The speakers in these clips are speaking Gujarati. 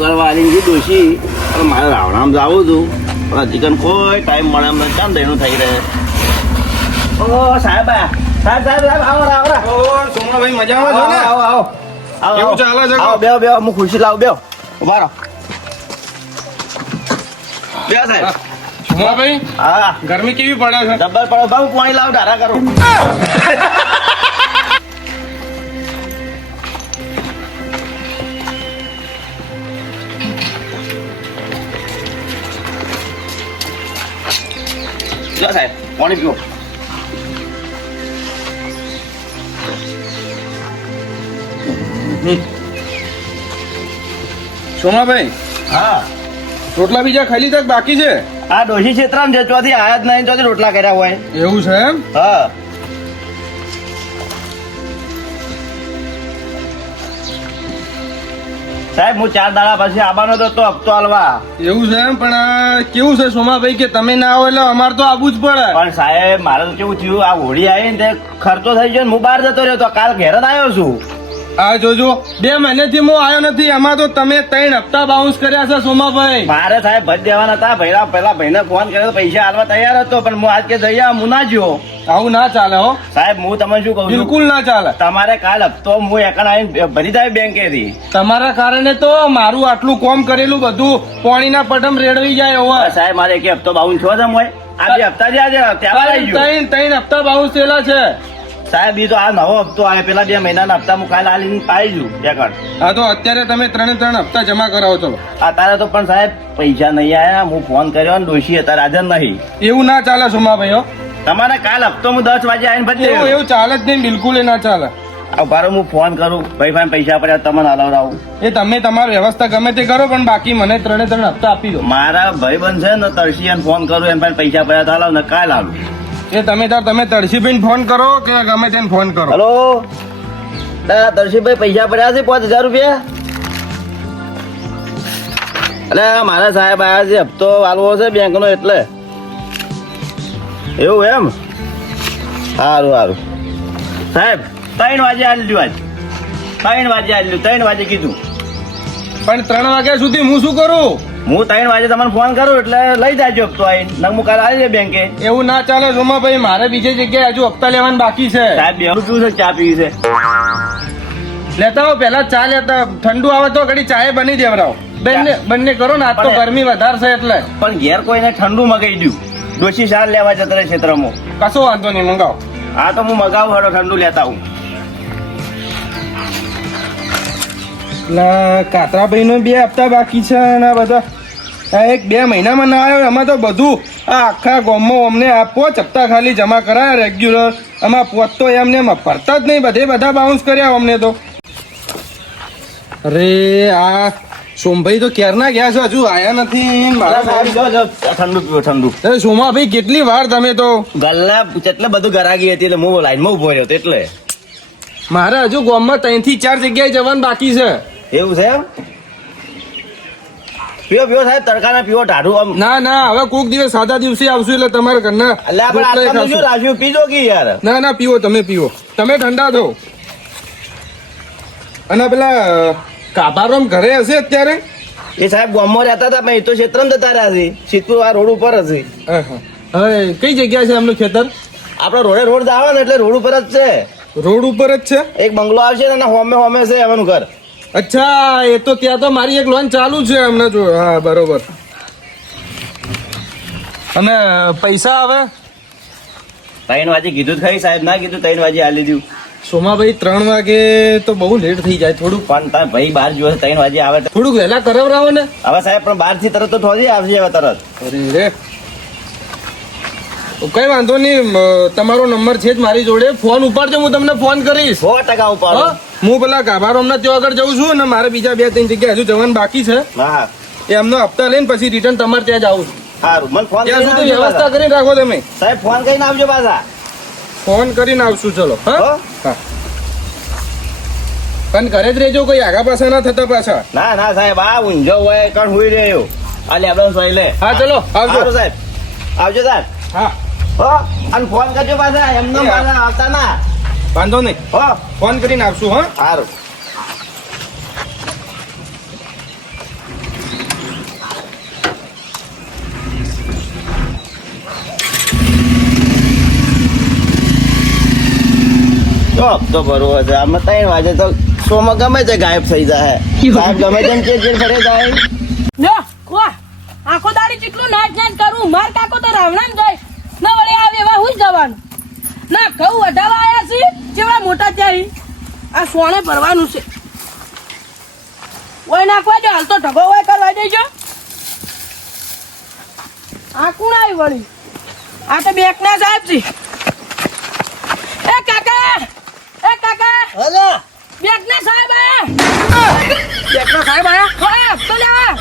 કરવા આવીને જે ડોશી પણ મારે રાવણામ જવું હતું પણ હજી કન કોઈ ટાઈમ મળે એમ નથી. કેમ તેનું થઈ રહે? ઓ સાહેબ સાહેબ સાહેબ સાહેબ આવો આવો સોમણાભાઈ મજામાં છો ને? આવો આવો કેવું ચાલે છે? આવો બેહો બેહો હું ખુરશી લાવું બેહો ઉભા રહો બેહો સાહેબ. સોમણાભાઈ હા ગરમી કેવી પડે છે? ડબ્બર પડો ભાવ પાણી લાવ ધારા કરો. લો સાહેબ પાણી પીવો. સોમણાભાઈ હા રોટલા બીજા ખાઈ લીધા કે બાકી છે? આ ડોશી ક્ષેત્રમાં છે ચોથી આયા જ નહીં ચોથી રોટલા કર્યા હોય. એવું છે એમ? હા સાહેબ હું 4 દાડા પછી આવવાનો હતો તો હપ્તો હાલવા. એવું છે એમ? પણ આ કેવું છે સોમાભાઈ કે તમે ના આવો એટલે અમારે તો આવવું જ પડે. પણ સાહેબ મારે તો કેવું થયું આ હોળી આવી ને તે ખર્ચો થઈ ગયો ને હું બહાર જતો રહ્યો તો કાલ ઘેર જ આવ્યો છું. આ જોજો 2 મહિનેથી હું આવ્યો નથી. એમાં તો તમે 3 હપ્તા બાઉન્સ કર્યા છે સોમાભાઈ. મારે સાહેબ ભજ દેવાના હતા ભૈરા પેલા ભાઈને ફોન કર્યો તો પૈસા હાલવા તૈયાર હતો પણ હું આજ કે જઈ આવું હું ના જ્યો. આવું ના ચાલે હો, સાહેબ હું તમને શું કહું છું બિલકુલ ના ચાલે. તમારે કાલ હપ્તો હું એકણ આવીને ભરી જાય બેંકેથી. તમારા કારણે તો મારું આટલું કોમ કરેલું બધું પાણીના પટમ રેડવી જાય હવે. સાહેબ મારે એક હપ્તો બાઉન્સ છો તમે હોય આ બે હપ્તા જે આજે ત્યાં આવી ગયો. 3 હપ્તા બાઉન્સ થયેલા છે સાહેબ એ તો આ નવો હપ્તો આવે પેલા 2 મહિનાના હપ્તા હું કાલે આવીને આવી જઉં એકણ. હા તો અત્યારે તમે 3 હપ્તા જમા કરાવો ચલો. અત્યારે તો પણ સાહેબ પૈસા નહીં આયા હું ફોન કર્યો ને ડોશી અત્યારે હાજર નહીં. એવું ના ચાલે સોમાભાઈ હો. તમારે કાલ હપ્તો હું 10 વાગે આવીને ભરી એવું એવું ચાલે જ નહીં, બિલકુલ એ ના ચાલે. ભારો હું ફોન કરું ભાઈ ભાઈ પૈસા પડ્યા તમને હલાવડાવું. એ તમે તમારી વ્યવસ્થા ગમે તે કરો પણ બાકી મને 3 હપ્તા આપી દો. મારા ભાઈ બંધ છે ને તરશિયાને ફોન કરું એમ ભાઈ પૈસા પડ્યા તો હલાવ ને કાલ આવું. એ તમે તળસીભાઈ ફોન કરો કે ગમે તેને ફોન કરો. હલો તરશીભાઈ પૈસા પડ્યા છે 5000 રૂપિયા. એટલે મારા સાહેબ આયા છે હપ્તો વાલવો છે બેંક નો એટલે. એવું એમ? સારું સારું સાહેબ 3 વાગે આલી દઉં આજ 3 વાગે આલી દઉં 3 વાગે કીધું. પણ 3 વાગ્યા સુધી હું શું કરું? હું 3 વાગે તમને ફોન કરું એટલે લઈ જાજો હપ્તો આવીને નક હું કાલે આવી જાય બેંકે. એવું ના ચાલે સોમાભાઈ, મારે બીજી જગ્યાએ હજુ હપ્તા લેવાના બાકી છે. સાહેબ બેહું પીવું છે ચા પીવી છે? લેતા હો પેલા ચા લેતા, ઠંડુ આવે તો ઘડી ચાય બની દેવરાવ. બંને કરો ને, આજ તો ગરમી વધારે છે એટલે. પણ ઘેર કોઈને ઠંડુ મગાઈ દઉં. ડોશી સાર લેવા જતા રહે ક્ષેત્રમાં. કશો વાંધો નહીં, મંગાવો. હા તો હું મગાવું હડો ઠંડુ લેતા હું. કાતરાભાઈ નો 2 હપ્તા બાકી છે અને આ બધા આ 1-2 મહિનામાં ના આવ્યો. એમાં તો બધું આ આખા ગામમાં અમને આ 5 હપ્તા ખાલી જમા કરાયા રેગ્યુલર. આમાં 5 તો એમને ભરતા જ નહીં, બધા બાઉન્સ કર્યા અમને તો. અરે આ સોમભાઈ તો ક્યારના ગયા છે, હજુ આયા નથી. ઠંડુ પીવો ઠંડુ. અરે સોમાભાઈ કેટલી વાર તમે તો. ગલ્લા એટલે બધું ગરાગી હતી એટલે હું લાઈનમાં ઉભો રહ્યો એટલે. મારે હજુ ગામમાં 3 થી 4 જગ્યાએ જવાનું બાકી છે. એવું છે એમ? પીવો પીવો સાહેબ તડકાના પીવો ટાઢું આમ. ના હવે કોક દિવસ સાદા દિવસે આવશું એટલે તમારા ઘરના એટલે આપણે શું રાખ્યું પીજો કે યાર. ના પીવો, તમે પીવો, તમે ઠંડા થો. અને પેલા કાભારામ ઘરે હશે અત્યારે? એ સાહેબ ગામમાં રહેતા હતા પણ એ તો ક્ષેત્રમાં જતા રહ્યા છે. સિદ્ધપુર આ રોડ ઉપર હશે. હવે કઈ જગ્યા છે એમનું ખેતર? આપડે રોડ આવે ને એટલે રોડ ઉપર જ છે. રોડ ઉપર જ છે? એક બંગલો આવશે ને હોમે છે એમનું ઘર. અચ્છા, એ તો ત્યાં તો મારી એક લોન ચાલુ છે હમણાં જો. હા બરોબર. અને પૈસા હવે 3 વાગે કીધું જ ખરી સાહેબ, ના કીધું 3 વાગે આલી દીધું. સોમાભાઈ 3 વાગે તો બહુ લેટ થઈ જાય થોડું. પણ તાર ભાઈ બહાર જોયો 3 વાગે આવે થોડુંક વહેલા કરાવરાવો ને. હવે સાહેબ પણ 12 થી તરત તો થોડી આવશે હવે તરત. અરે રે કઈ વાંધો નહીં, તમારો નંબર છે જ મારી જોડે. ફોન ઉપાડજો, હું તમને ફોન કરીશ. 100% ઉપાડો. હું પેલા ગાભારામના ત્યાં આગળ જઉં છું ને મારે બીજા 2-3 જગ્યાએ હજુ જવાનું બાકી છે. હા એમનો હપ્તા લઈને પછી રિટર્ન તમારે ત્યાં જાઉં છું. સારું મને ફોન ત્યાં સુધી વ્યવસ્થા કરીને રાખો તમે. સાહેબ ફોન કરીને આવજો પાછા. ફોન કરીને આવશું ચલો. હા પણ ઘરે જ રહેજો, કોઈ આગા પાછા ના થતા પાછા. ના સાહેબ આ ઊંઝો હોય કણ હુઈ રહ્યો. આ લેબડો સોઈ લે. હા ચલો આવજો સાહેબ. આવજો સાહેબ. હા અને ફોન કરજો પાછા એમને પાછા આવતા ના. વાંધો નહીં, ફોન કરીને આવશું. હા સારું. તો હપ્તો ભરવો હશે આમાં 3 વાગે તો સોમાં ગમે તે ગાયબ થઈ જાય સાહેબ ગમે તેમ ચેર ફરે જાય લો કોા આખો દાડી ચીકલું નાચ નાચ કરું માર કાકો તો રાવણામ જાય ના વળે આવે એવા હું જ જવાનું ના ઘઉં વઢાવા આયા છે જેવડા મોટા ત્યાં આ સોણે ભરવાનું છે ઓય નાખવા દે હાલ તો ઢગો ઓય કરવા દેજો આ કોણ આવી વળી આ તો બેકના સાહેબ છે એ કાકા હલો બેકના સાહેબ આયા બેકનો સાહેબ આયા ઓય તો લેવા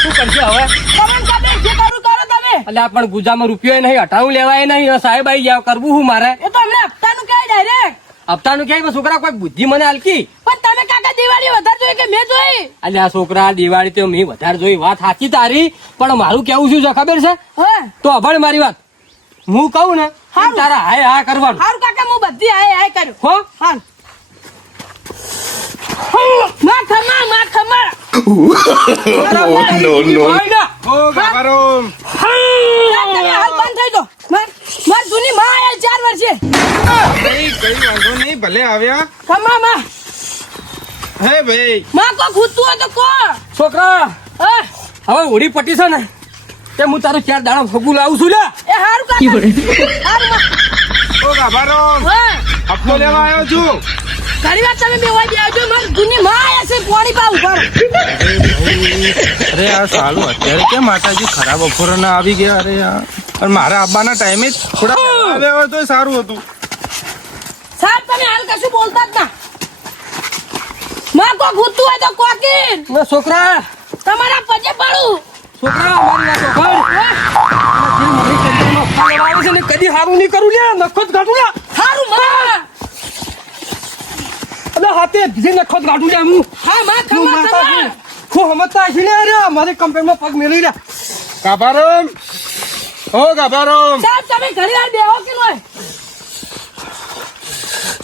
શું કરશે હવે તમને ખબર છે કરું કરો તમે અલ્યા પણ ગુજામાં રૂપિયો નહીં 98 લેવાય નહીં સાહેબ આવી જાવ કરવું હું મારે એ તો અમને હપ્તાનું કહે ડાયરેક્ટ હપ્તાનું ક્યાંય છોકરા કોઈ બુદ્ધિ મને હાલકી પણ તમે કાકા દિવાળી વધારે જોઈ કે મેં જોઈ અલ્યા છોકરા દિવાળી તો મેં વધારે જોઈ વાત સાચી તારી પણ મારું કેવું શું છે ખબર છે હા તો અભણ મારી વાત હું કહું ને હારું. તારા હાય હા કરવાનું હારું કાકા હું બધી હાય કર્યું હો હાલ માં ખમા નો ઓ ગાભારોમ તમે હાલ બંધ થઈ દો માર જૂની માં આયા 4 વર્ષે કઈ વાંધો નહીં ભલે આવ્યા ખમા માં હે ભાઈ માં કો ખૂતું હોય તો કો છોકરા હા હવે હોળી પટી છે ને તે હું તારું 4 દાડા ફગું લાવું છું લે એ હારું કાકા હારું માં ઓ ગાભારોમ હા હપ્તો લેવા આવ્યો છું ઘણી વાર તમે બે વાગે આવજો માર જૂની માં આયા છે પોણી પા ઉપર અરે આ સાલું અત્યારે કેમ માતાજી ખરાબ બપોર ના આવી ગયા અરે યાર અને મારા આવવાના ટાઈમે જ થોડા વહેલા આવ્યા હોય તો સારું હતું સાહેબ તમે હાલ કશું બોલતા જ ના માં કો ખૂતું હોય તો કોકીન ને છોકરા તમારા પગે પડું છોકરા મારી વાત સાંભળ. જે મારી કંપનીમાં ફાળો આવે છે ને કદી હારું નહીં કરું લે નખો જ કાઢું લે હારું માં અલે હાથે બીજે નખો જ કાઢું લે હું હા માં હું ખમા માતા ખમા છું. હું સમજતા હશે લે અરે મારી કંપનીમાં પગ મેલી લે ગાભારોમ ઓ ગાભારોમ સાહેબ તમે ઘણી વાર બેહો કે નહીં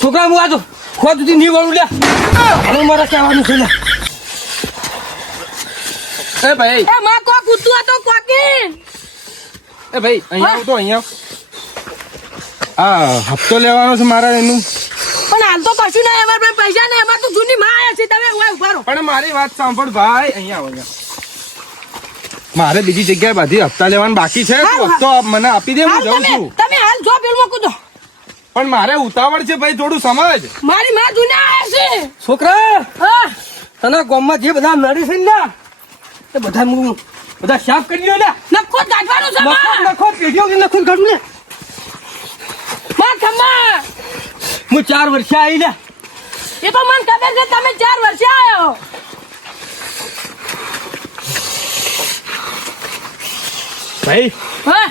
છોકરા હું આજો ખોદ સુધી નહીં વળું લે હવે મારે કહેવાનું છે લે એ ભાઈ એ માં કો કૂતું હતો કોકીન એ ભાઈ અહીંયા આવ તો અહીંયા આ હપ્તો લેવાનો છે મારા એનું પણ હાલ તો કશું નહીં અમાર પાસે પૈસા નહીં અમાર તો જૂની માં આયા છે તમે ઓય ઉભા રહો પણ મારી વાત સાંભળ ભાઈ અહીંયા આવો અહીંયા મારે બીજી જગ્યાએ બધી હપ્તા લેવાનું બાકી છે હા, તું હપ્તો મને આપી દે હું હાલ જાઉં તમે છું તમે હાલ જો પેલું કૂદો પણ મારે ઉતાવળ છે ભાઈ થોડું સમજ મારી માં જૂની આયા છે છોકરા હા તને ગામમાં જે બધા નડી છે ને એ બધા હું બધા સાફ કરી લ્યો લે નખો કાઢવાનું છે નખો માં નખો પેઢીઓ કે નખો કાઢું લે માં ખમા હું 4 વર્ષે આવી લે એ તો મને ખબર છે તમે 4 વર્ષે આયો ભાઈ હા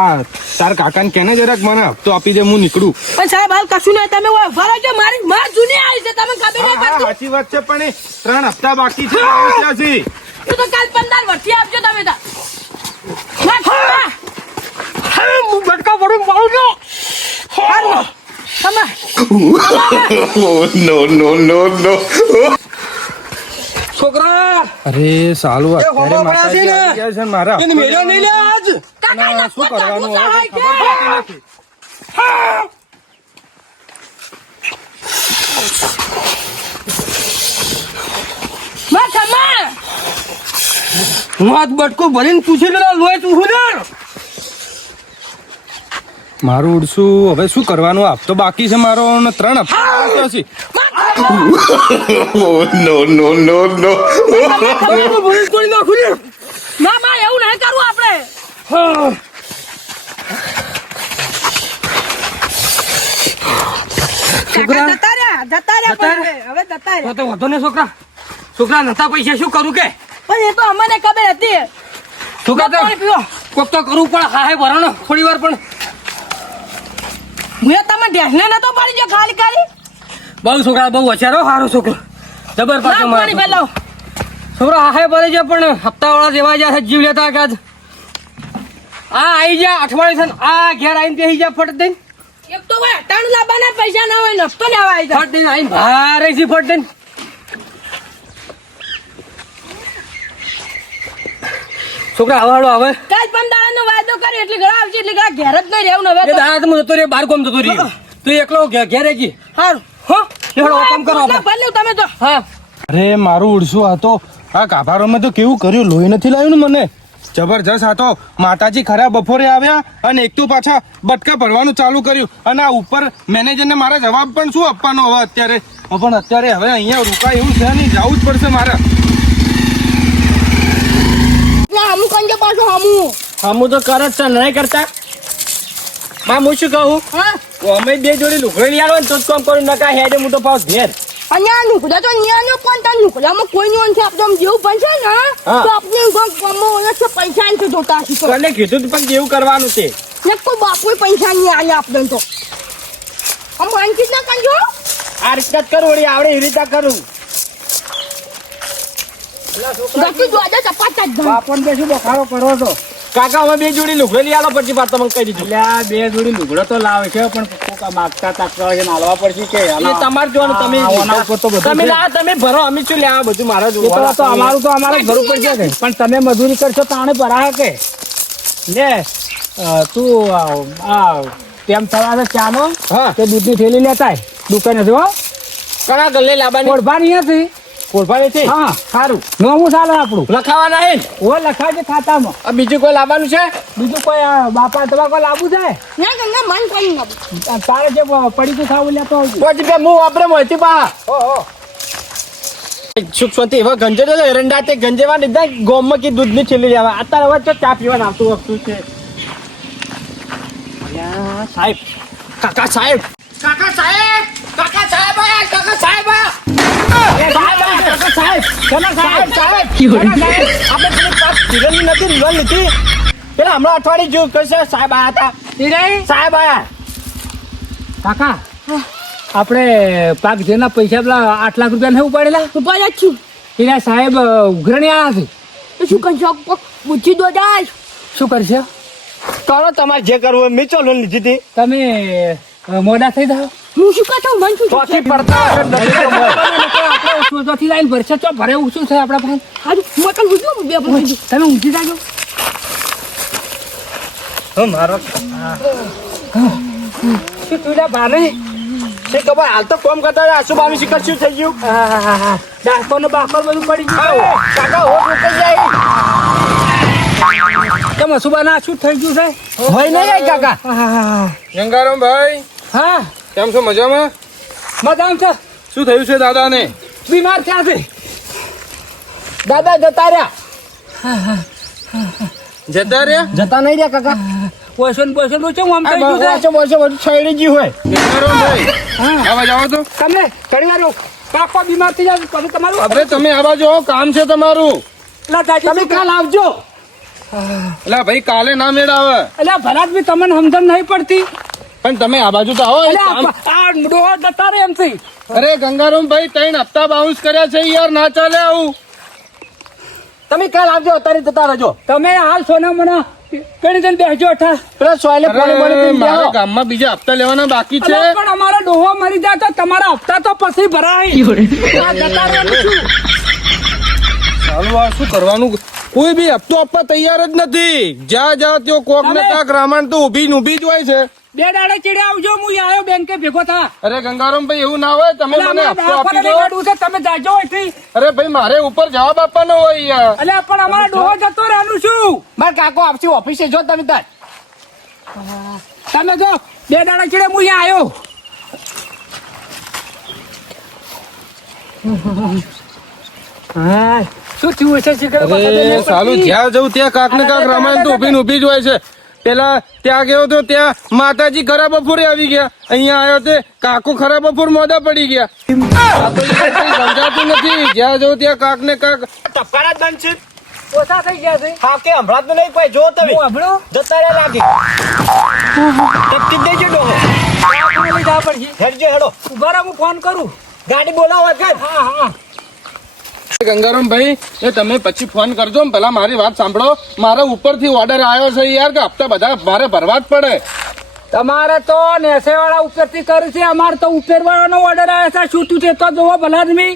આ તાર કાકાને કેને જરાક મને હપ્તો આપી દે હું નીકળું પણ સાહેબ હાલ કશું નહીં તમે ઓય ઉભા રહેજો મારી માં જૂની આવી છે તમે ખબર નહીં હા, પડતી સાચી વાત છે પણ એ 3 હપ્તા બાકી છે આવ્યા છે એ તો કાલ 15 વર્ષથી આપજો તમે તા માં ખમા હું બટકા પડું મારું લો હારું ખમા છોકરા અરે સાલું એ હોમો પડ્યા છે ને? છે મારા એને મેળ્યો નહીં લે આજ કાકા ના, નખો શું કરવાનું કાઢવું હવે? છે ખબર પડતી નથી. માં ખમા હું હાથ બટકું ભરીને પૂછી લે લોહી તું હું લે મારું ઉડશું હવે શું કરવાનું હપ્તો બાકી છે મારો અને 3 હપ્તા બાકી છે ભરી તોડી નાખું લે ના માં એવું નહીં કરવું આપણે હા. છોકરા જતા રહ્યા જતા પણ રહ્યા? હવે જતા રહ્યા તો વાંધો ને છોકરા છોકરા નતા પૈસા શું કરું કે પણ એ તો અમને ખબર હતી છોકરા તો પાણી પીવો કોક તો કરવું પણ હા ભરણ થોડી વાર પણ હું તમે ઢેસને નતો પડી ગયો ખાલી ખાલી બહુ છોકરા બહુ હોશિયાર હો સારો છોકરો જબર પાછો ના પાણી મારો પેલાવ છોકરા હા ભરે છે પણ હપ્તા વાળા જેવા જ્યાં જીવ લેતા કે આજ આ આઈ જા અઠવાડિયે છે ને આ ઘેર આવીને બેસી જા ફટ દઈને એક તો ભાઈ 98 લાવવાના પૈસા ના હોય નફતો લેવા આવી ફટ દઈને આવીને ભારે છે ફટ દઈને છોકરા હવે હવે કાલ પંદાળાનો વાયદો કર્યો એટલે ઘણા આવશે એટલે ઘણા ઘેર જ નહીં રહેવું ને હવે એ દાદા તમે જતો રહ્યો બાર કોમ જતો રહ્યો તું એકલો ઘેરે જી સારું હો લેવડો કામ કરો આપણે ભલે તમે તો હા અરે મારું ઉડશું આ તો આ કાભારોમાં તો કેવું કર્યું લોહી નથી લાવ્યું ને મને જબરજસ્ત આ તો માતાજી ખરા બપોરે આવ્યા અને એક તો પાછા બટકા ભરવાનું ચાલુ કર્યું અને આ ઉપર મેનેજરને મારા જવાબ પણ શું આપવાનો હવે અત્યારે પણ અત્યારે હવે અહીંયા રોકાય એવું છે નહીં જવું જ પડશે મારે અમુક અંજે પાછું હમું તો કરે જ છે નહીં કરતા માં હું શું કહું હા અમે બે જોડી લુગડો લઈ આવો ને તો જ કામ કરું નકા હેડે હું તો પાછો ઘેર અને આ નુકડા તો નિયાનો કોણ તાર નુકડામાં કોઈ નહીં છે આપણે જેવું બનશે ને તો આપણે ગમો છે પૈસા નથી જોતા હશે તો તને કીધું પણ જેવું કરવાનું છે ને કોઈ બાપુ પૈસા નહીં આલે આપણે તો આમ અંકિત ના કરજો આ રીતના જ કરું વળી આવડે એવી રીતના કરું ગતિ જોજે ચપાટા જ બાપણ બે શું બખારો કરો છો કાકા હવે બે જોડી લુગડો લઈ આલો પછી વાત તમને કહી દીધું એટલે બે જોડી લુગડો તો લાવે છે પણ કોકા માગતા તાકતા હોય નાલવા પડશે કે એ તમારે જોવાનું તમે આના ઉપર તો બધું તમે છે. ના તમે ભરો અમે શું લેવા બધું મારા એ તો અમારું તો અમારે જ ભરવું પડશે કે પણ તમે મજૂરી કરશો તો આને ભરાય કે લે તું આ તેમ થવા ચાનો હા કે દૂધની થેલી લેતા દુકાને જો કણા ગલ્લે લાવવાની કોળભા અહીંયાથી કોરફાવે છે હા સારું નોમું ચાલે આપણું લખાવાના હે ને? ઓ લખાજે ખાતામાં આ બીજું કોઈ લાવવાનું છે બીજું કોઈ બાપા તમારે કોઈ લાવવું છે ના ગંગા મન કરી નાખો તારે જે પડી તું ખાવું લેતો આવજો પછી બે હું વાપરે મોતી પા સુખ શાંતિ એવા ગંજે તો એરંડા તે ગંજેવા દીધા ગોમમાં કે દૂધની છેલ્લી લેવા અત્યારે હવે તો ચા પીવાનું આવતું વખતું છે અલ્યા, સાહેબ કાકા સાહેબ કાકા સાહેબ કાકા સાહેબ આયા, કાકા સાહેબ આયા. એ સાહેબ આયા, કાકા સાહેબ કાકા સાહેબ સાહેબ આપણે પેલી પાસ હિરણની નથી રિવલ લીધી પેલા હમણાં અઠવાડિયે જોયું કશે સાહેબ આયા હતા સાહેબ આયા કાકા આપણે પાક જેના પૈસા પેલા 8 લાખ રૂપિયા નહીં ઉપાડેલા ઉપાય જ છું એના સાહેબ ઉઘરણી આવ્યા છે તો શું કરશો પૂછી દો જાય શું કરશે કરો તમારે જે કરવું હોય મેં ચો લોન લીધી હતી તમે મોડા થઈ જાઓ હું શું કરતો મન શું ચોથી પડતા આપણે સોચોથી લાઈન ભરશે ચો ભરે એવું શું છે આપણા પાસે હારું મટન હુજ્યું બે પછી તમે ઊંઘી જાજો મારો શું તુલા બાને છે ખબર હાલ તો કોમ કરતા હતા આસુ બાવી શિખર શું થઈ ગયું ડાકો નો બાકર બધું પડી ગયું કાકા હો રૂકે જાય તમે સુબાના શું થઈ ગયું છે હોય નહીં કાકા ગંગારામ ભાઈ હા કેમ છો મજામાં મજામ છે શું થયું છે દાદાને બીમાર થયા છે દાદા જતા રહ્યા જતા રહ્યા જતા નહીં રહ્યા કાકા પોષણ નું છે આમ થઈ ગયું છે વર્ષો વર્ષો બધું છેડી ગયું હોય ગંગારામ ભાઈ આવા જાઓ તો તમે ઘણી વાર કાકો બીમાર થઈ જાય પછી તમારું અરે તમે આવા જાઓ કામ છે તમારું એટલે દાદી તમે કાલ આવજો એટલે ભાઈ કાલે ના મેળ આવે એટલે ભલાદ બી તમને સમજણ નહીં પડતી પણ તમે આ બાજુ તો આવો એટલે કામ- આ ડોહા જતા રહે એમ થી અરે ગંગારામ ભાઈ 3 હપ્તા બાઉન્સ કર્યા છે યાર ના ચાલે આવું તમે કાલ આવજો અત્યારે જતા રહેજો તમે હાલ સોના મના કઈ જણ બેસજો અઠા પેલા સોયલે પાણી અરે, પાણી પીને મારે બેહો. ગામમાં બીજા હપ્તા લેવાના બાકી છે અલા, પણ અમારો ડોહો મરી જાય તો તમારા હપ્તા તો પછી ભરાય આ જતા રહેવાનું શું? ચાલુ આ શું કરવાનું કોઈ બી હપ્તો આપવા તૈયાર જ નથી જ્યાં જ્યાં ત્યાં કોક ને તમે- કાંક રામાયણ તો ઊભી ને ઊભી જ હોય છે બે દાડે ચીડે આવજો હું આવ્યો બેંકે ભેગો થા અરે ગંગારામ ભાઈ એવું ના હોય તમે અલા, મને અમારા હપ્તો આપી દવાખાને દો કાઢવું છે, તમે જાજો અહીંથી. અરે ભાઈ મારે ઉપર જવાબ આપવાનો હોય યાર અલા, પણ અમારો ડોહો જતો રહેવાનું શું મારા કાકો આપશે ઓફિસે જો તમે તાર તમે જો બે દાડા ચીડે હું અહીંયા આવ્યો હા શું થયું હશે શીખર અરે સાલું જ્યાં જવું ત્યાં કાંક ને કાંક રામાયણ તો ઊભી ને ઊભી જ હોય છે પેલા ત્યાં ગયો તો ત્યાં માતાજી ખરા બપોરે આવી ગયા અહીંયા આવ્યો તે કાકુ ખરા બપોર મોડા પડી ગયા આ તો યાર કંઈ સમજાતું નથી જ્યાં જવું ત્યાં કાંક ને કાંક ટપકારા જ બંધ છે ઓછા થઈ ગયા છે હા કે હમણાં તો નહીં કોઈ જો તમે હું હમણો જતા રહ્યા લાગે ટપકી જ દેજો ડોહો લઈ જવા પડશે હેડજો હેડો ઉભા રહો, હું ફોન કરું ગાડી બોલાવો કે હા હા ગંગારામ ભાઈ એ તમે પછી ફોન કરજો ને પેલા મારી વાત સાંભળો મારા ઉપરથી ઓર્ડર આવ્યો છે યાર કે હપ્તા બધા મારે ભરવા જ પડે તમારે તો નેસે વાળા ઉપરથી કરે છે અમારે તો ઉપેર વાળાનો ઓર્ડર આવ્યો છે છૂટું છે તો જોવો ભલા આદમી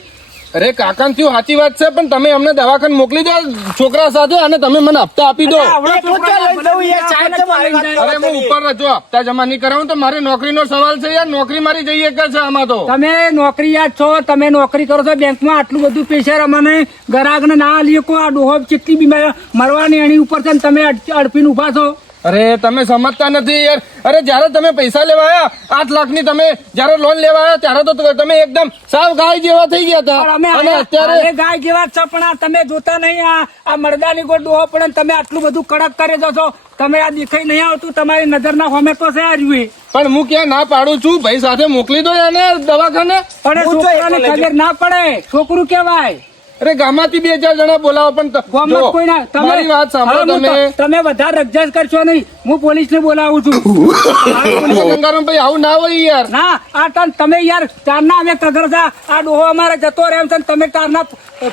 અરે કાકા થયું સાચી વાત છે, પણ તમે અમને દવાખાને મોકલી દો છોકરા સાથે, અને તમે મને હપ્તા આપી દો. આવડો છોકરા લઈ જવું યાર, સાહેબ તો મારી વાત કરો. અરે હું ઉપર જો હપ્તા જમા નહીં કરાવું તો મારી નોકરીનો સવાલ છે યાર. નોકરી મારી જઈએ કે છે આમાં તો. તમે નોકરી યાદ છો, તમે નોકરી કરો છો બેંકમાં, આટલું બધું પ્રેશર અમને ગ્રાહકને ના આલીએ કો. આ ડોહો કેટલી બીમારી મરવાની એની ઉપર છે ને તમે અડપીને ઉભા છો. અરે તમે સમજતા નથી યાર. અરે જયારે તમે પૈસા લેવા આવ્યા 8 લાખની, તમે જયારે લોન લેવા આવ્યા ત્યારે તો તમે એકદમ સાવ ગાય જેવા થઈ ગયા હતા, પણ અમે અને અત્યારે અમે ગાય જેવા જ છે, પણ આ તમે જોતા નહીં. આ મરદાની કોઈ ડોહો પડે ને તમે આટલું બધું કડક કરી દો છો. તમે આ દેખાઈ નહીં આવતું, તમારી નજરના હોમે તો છે આ રહ્યું. પણ હું ક્યાં ના પાડું છું, ભાઈ સાથે મોકલી દો એને દવાખાને. પણ છોકરાને ખબર ના પડે, છોકરું કેવાય. અરે ગામમાંથી 2-4 જણા બોલાવો. પણ ગામમાં જો, કોઈ ના. મારી વાત સાંભળો તમે વધારે રજ્જાજ કરશો નહીં. હું પોલીસ ને બોલાવું છું. ગંગારામભાઈ આવું ના હોય યાર. ના આ તન તમે યાર ચારના અમે કગર થા. આ ડોહો અમારે જતો રહે છે ને તમે તારના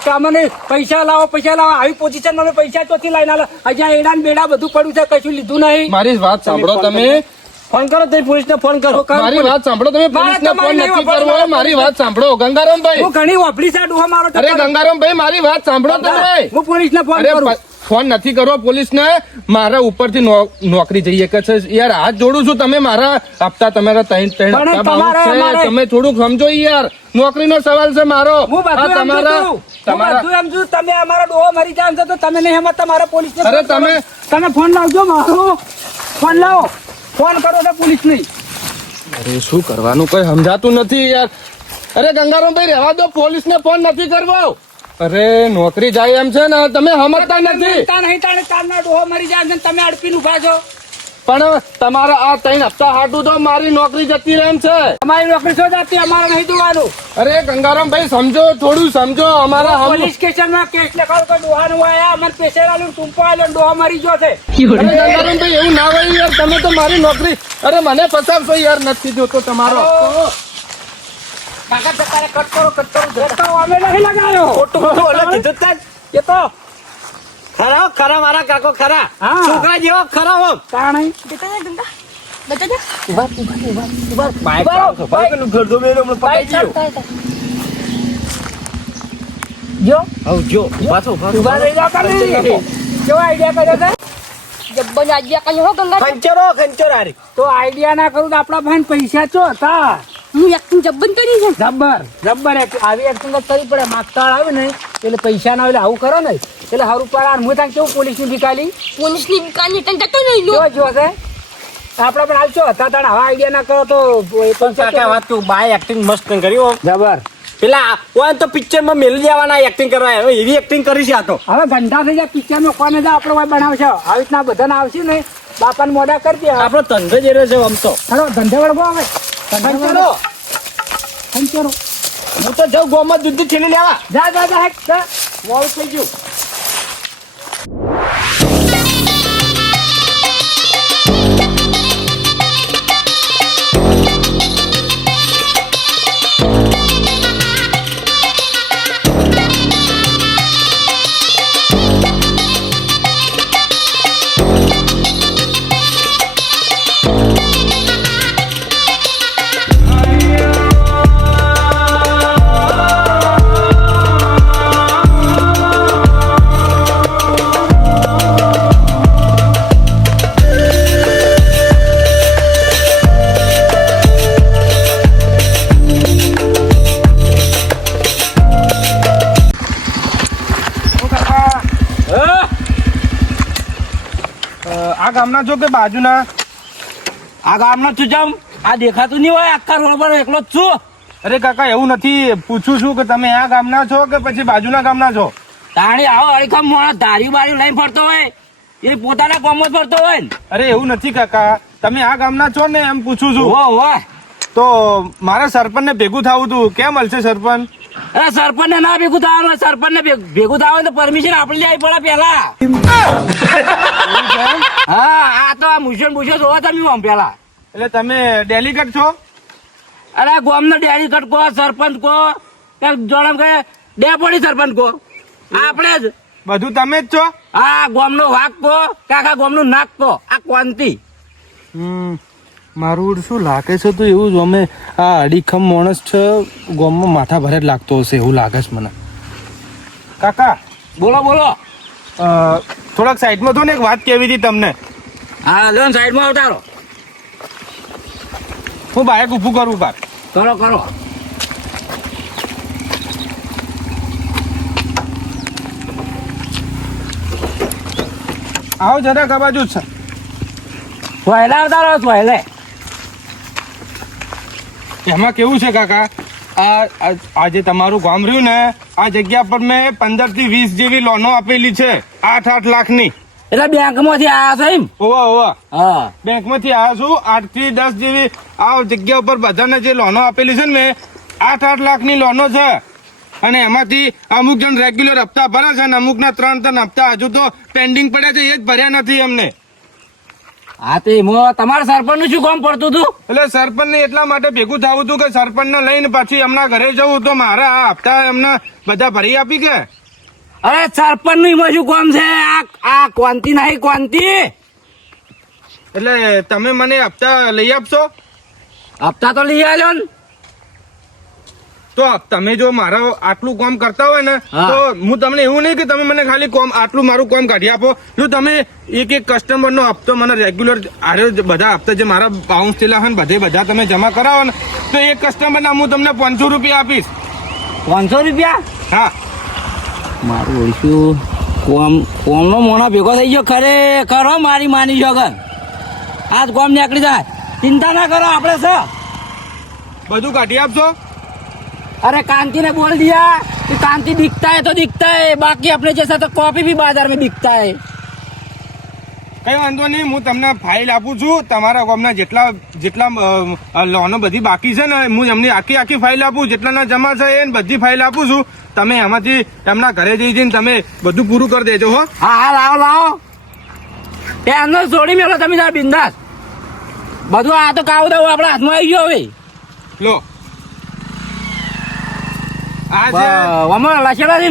તમને પૈસા લાવો આવી પોઝિશન અમે પૈસા ચોથી લાઈને આલો. હજી એડા ને બેડા બધું પડ્યું છે, કશું લીધું નહીં. મારી વાત સાંભળો તમે. ફોન કરો તો પોલીસ ને ફોન કરો. મારી વાત સાંભળો તમે. પોલીસને ફોન નથી કરવો. મારી વાત સાંભળો ગંગારામભાઈ. હું ઘણી વાપરી છે આ ડોહો મારો. અરે ગંગારામભાઈ મારી વાત સાંભળો તમે. હું પોલીસ ને ફોન અરે કરું. ફોન નથી કરવો પોલીસને. મારા ઉપરથી નોકરી જઈએ કે છે યાર. હાથ જોડું છું. તમે મારા હપ્તા તમારા 3 હપ્તા બાઉન્સ છે. તમે થોડુંક સમજો યાર. નોકરીનો સવાલ છે મારો. હું બધું સમજુ છું. તમે અમારો ડોહો મરી જાય છે તો તમે નહીં સમજતા. મારા પોલીસ ને અરે તમે ફોન લાવજો મારો. ફોન લાવો. ફોન કરો તો પોલીસ નહીં. અરે શું કરવાનું કઈ સમજાતું નથી યાર. અરે ગંગારામભાઈ રહેવા દો. પોલીસ ને ફોન નથી કરવો. અરે નોકરી જાય એમ છે ને, તમે સમજતા નથી. તારના ડોહો મરી જાય છે ને તમે અડપીને ઉભા છો. પણ તમારા આ 3 હપ્તા હાટું તો મારી નોકરી જતી રહે એમ છે. અમારી નોકરી શું જતી, અમારે નહીં જોવાનું. અરે ગંગારામભાઈ સમજો, થોડું સમજો. અમારા પોલીસ સ્ટેશનમાં કેસ લખાવ તો ડોહાનું આયા અમને પેશર આલ્યું, ટૂંપો આલ્યો, ડોહા મરી ગયો છે. અરે ગંગારામભાઈ એવું ના હોય યાર. તમે તો મારી નોકરી. અરે મને ફસાવશો યાર. નથી જોતો તમારો. કાકા તારે કટ કરો. અમે નહીં લગાવ્યો. ખોટું એ તો ખરા મારા કાકો ખરા. હા. છોકરા જેવા ખરા હો. તાણે પેલું ઘર દો મેલો હમણાં પકાઈ ગયો. જો આવ જો પાછો ઉભા રહી જાઓ તમે. કેવો આઈડિયા કર્યો છે? જબ્બર આઈડિયા કર્યો હો ગંગા. ખંચરો હારી. તો આઈડિયા ના કરું તો આપડા ભાઈ પૈસા ચો હતા. હું એક્ટિંગ જબ્બર કરી છે. જબ્બર આવી એક્ટિંગ કરવી પડે. માગતાળ આવે ને એટલે પૈસા ના એટલે આવું કરો ને એટલે હારું પર હું ત્યાં કેવું પોલીસ ની ભીકાલી પોલીસની દુકાનની તને જતો નહીં લો. જો છે આપડે પણ હાલશો હતા તાણ હવે આઈડિયા ના કરો તો કાકા વાત તું બાય એક્ટિંગ મસ્ત કર્યું. જબર. પેલા ઓન તો પિક્ચર માં મેલી દેવાના એક્ટિંગ કરવા. હવે એવી એક્ટિંગ કરી છે આ તો. હવે ઘંટા થઈ જાય પિક્ચર માં કોને જાય આપડે ભાઈ બનાવશે. આવી રીતના બધાને આવશે ને બાપા ને મોઢા કરી દે. આપણો ધંધો જ રહ્યો છે આમ તો. હેલો ધંધે વળગો આવે. ખંચરો ખંચરો હું તો જાઉં ગોમાં દૂધ થેલી લેવા. જા મોડું થઈ ગયું. આ ગામના છો કે બાજુના? આ ગામનો તું જામ આ દેખાતું નહીં હોય. આખા રોડ પર એકલો જ છું. અરે કાકા એવું નથી. પૂછું છું કે તમે આ ગામના છો કે પછી બાજુના ગામના છો? તાણી આવો અડીખમ મોણા ધારી બારી લઈને ફરતો હોય એ પોતાના ગામમાં જ ફરતો હોય ને. અરે એવું નથી કાકા. તમે આ ગામના છો ને એમ પૂછું છું. હોય તો મારે સરપંચ ને ભેગું થવું હતું. કેમ મળશે સરપંચ? અરે સરપંચ ને ના ભેગું થવાનું હોય. સરપંચ ને ભેગું થવાનું તો પરમિશન આપણે લેવી પડે પેલા. હા આ તો આ મુશન જોવા તમે આમ પેલા. એટલે તમે ડેલિગેટ છો? અરે ગામ નો ડેલીગેટ કો સરપંચ કો જોડમ કે ડેપોટી સરપંચ કો આપણે જ બધું તમે જ છો? આ ગામ નો વાઘ કો કાકા ગામ નું નાક કો આ કોંતી. મારું શું લાગે છે તો એવું જ અમે આ અડીખમ માણસ છે ગામમાં માથા ભરે જ લાગતો હશે એવું લાગે છે મને. કાકા બોલો બોલો. થોડાક સાઈડમાં થો ને, એક વાત કહેવી હતી તમને. હા લો સાઈડમાં ઉતારો. હું બાઇક ઊભું કરું બાર. કરો કરો. આવો જરાક આ બાજુ છે. વહેલા ઉતારો વહેલે. એમાં કેવું છે કાકા, આજે તમારું ગામ રહ્યું ને, આ જગ્યા પર મેં 15 થી 20 જેવી લોનો આપેલી છે, 8 લાખની. એટલે બેંકમાંથી આવ્યા છો એમ? ઓવા હા. બેંકમાંથી આવ્યા છું. 8 થી 10 જેવી આ જગ્યા ઉપર બધાને જે લોનો આપેલી છે ને મેં, 8 લાખની લોનો છે. અને એમાંથી અમુક જણ રેગ્યુલર હપ્તા ભરે છે અને અમુકના 3 હપ્તા હજુ તો પેન્ડિંગ પડ્યા છે, એ જ ભર્યા નથી એમને. હા તે તમારા સરપંચ નું શું કામ પડતું હતું? એટલે સરપંચ ને એટલા માટે ભેગું થવું હતું કે સરપંચ ને લઈને પછી એમના ઘરે જવું, તો મારા આ હપ્તા એમને બધા ભરી આપી કે. અરે સરપંચ નું એમાં શું કામ છે? આ કોંતી નહીં કોંતી. એટલે તમે મને હપ્તા લઈ આપશો? હપ્તા તો લઈ આવ્યો ને. તો તમે જો મારા આટલું કામ કરતા હોય ને, હા. તો હું તમને એવું નહીં કે તમે મને ખાલી કામ આટલું મારું કામ કાઢી આપો. જો તમે એક કસ્ટમર નો હપ્તો મને રેગ્યુલર બધા હપ્તા જે મારા બાઉન્સ થયેલા હોય ને બધા તમે જમા કરાવો ને, તો એક કસ્ટમર ના હું તમને 500 રૂપિયા આપીશ. 500 રૂપિયા? હા. મારું ઓળખ્યું કોમ નો મોણો ભેગો થઈ ગયો ખરેખર હો, મારી માની જગન. આજ કોમ નીકળી જાય, ચિંતા ના કરો, આપણે છે બધું કાઢી આપશો? अरे कांति ने बोल दिया कि कांति दिखता है तो दिखता है, बाकी अपने जैसा तो कॉपी भी बाजार में बिकता है. કઈ વાંધો નહીં, હું તમને ફાઇલ આપું છું. તમારા ગામના જેટલા લોનો બધી બાકી છે ને, હું એમની આખી ફાઇલ આપું. જેટલાના જમા છે એ બધી ફાઇલ આપું છું. તમે એમાંથી એમના ઘરે જઈને તમે બધું પૂરું કરી દેજો હો. હા હા લાવો લાવો, એમનો છોડી મેલો તમે તાર બિંદાસ. બધું આ તો કાવ દઉં આપણા હાથમાં આવી ગયો હવે. લો આ છે લખેલા છે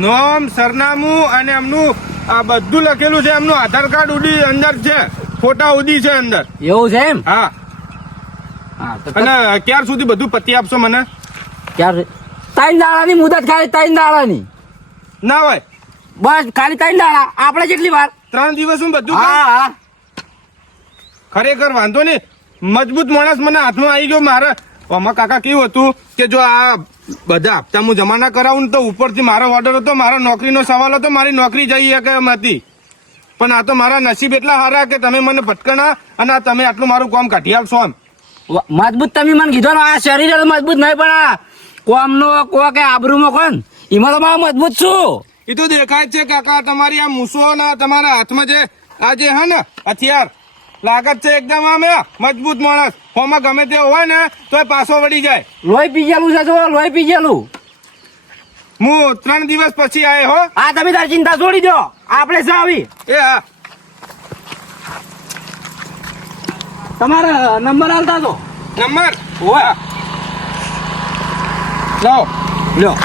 નોમ, સરનામું અને એમનું આ બધું લખેલું છે. એમનું આધાર કાર્ડ ઉડી અંદર છે, ફોટા ઉડી છે અંદર. એવું છે એમ? હા. હા અને ક્યાર સુધી બધું પતી આપશો મને? ક્યારે? 3 દાડાની મુદત, ખાલી 3 દાડાની. ના હોય બસ ખાલી 3 દાડા. આપણે કેટલી વાર? 3 દિવસમાં બધું? હા હા. ખરેખર વાંધો નહીં, મજબૂત માણસ મને હાથમાં આવી ગયો. મારે આમાં કાકા કેવું હતું કે જો આ બધા હપ્તા હું જમા ના કરાવું ને, તો ઉપરથી મારો ઓર્ડર હતો, મારો નોકરીનો સવાલ હતો, મારી નોકરી જઈ કે એમ હતી. પણ આ તો મારા નસીબ એટલા સારા કે તમે મને ભટકણા અને આ તમે આટલું મારું કામ કાઢી આપશો એમ. મજબૂત તમે મને કીધો ને, આ શરીર મજબૂત નહીં, પણ આ કોમ નો કો કે આબરૂમાં કોણ, એમાં તો મારે મજબૂત છું. એ તો દેખાય જ છે કાકા, તમારી આ મૂસો ના તમારા હાથમાં જે આ જે હે ને હથિયાર, લાગત છે એકદમ આમ મજબૂત માણસ. હોમાં ગમે તે હોય ને તો પાછો વળી જાય. લોહી પી ગયેલું છે, જો લોહી પી ગયેલું. હું 3 દિવસ પછી આયે હો. આ તમે તારી ચિંતા છોડી દો, આપણે છે આવી. એ હા, તમારા નંબર આલતા તો. નંબર હોય લાવો લ્યો.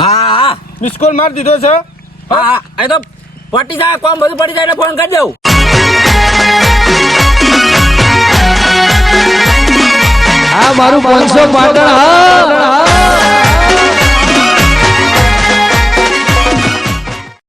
હા હા મિસ કોલ મારી દીધો છે. હા, એ તો પટી જાય, કોમ બધું પટી જાય એટલે ફોન કરી દઉં. આ મારું 500 પાટણ હા.